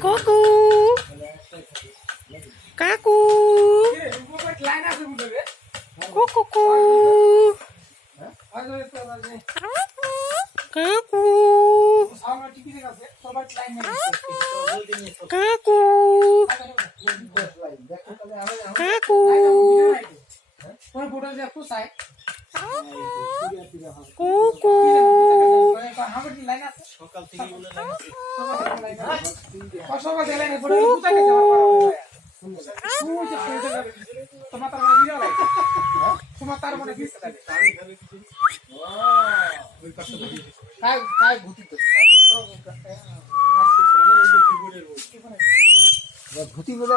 কুকু কাকু কুকু কাকু কাকু কাকু কুকু সকাল থেকে বলে ভূতি বলে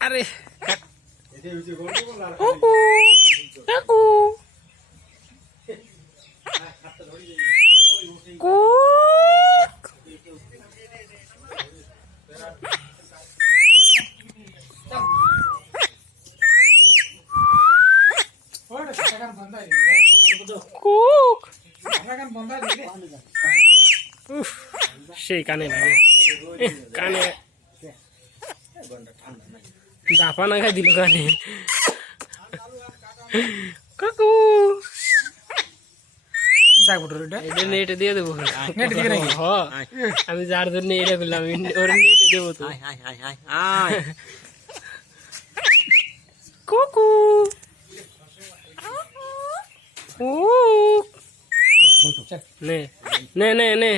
আরে কুকু কাকু কুক কুক উফ সেই কানে লাগে কানে দাপা না খাই দিল কানে কাকু এটা নেটে দিয়ে দেবো আমি যার জন্য এটা করলাম ওর নেটে দেবো তো কুকু নে নে নে নে